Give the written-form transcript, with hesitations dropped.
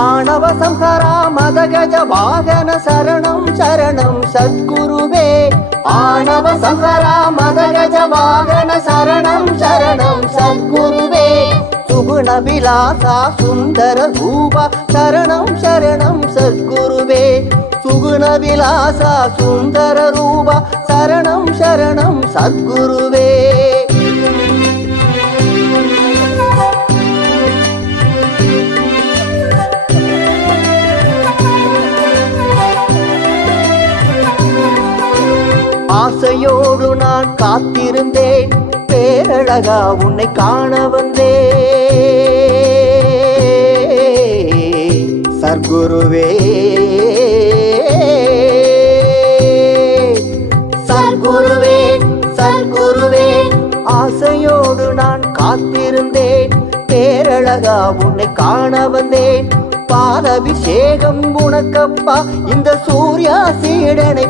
ஆணவ சம்ஹாரா மதகஜ வாகன சரணம் சரணம் சத்குருவே. ஆணவ சம்ஹாரா மதகஜ வாகன சரணம் சரணம் சத்குருவே. சுகுண விலாசா சுந்தர ரூபா சரணம் சரணம் சத்குருவே. சுகுண விலாசா சுந்தர ரூபா சரணம் சரணம் சத்குருவே. ஆசையோடு நான் காத்திருந்தேன், பேரழகா உன்னை காண வந்தேன் சர்க்குருவே. சர்க்குருவே சர்க்குருவே ஆசையோடு நான் காத்திருந்தேன், பேரழகா உன்னை காண வந்தேன். பாலாபிஷேகம் உனக்கப்பா, இந்த சூர்யா சீடனை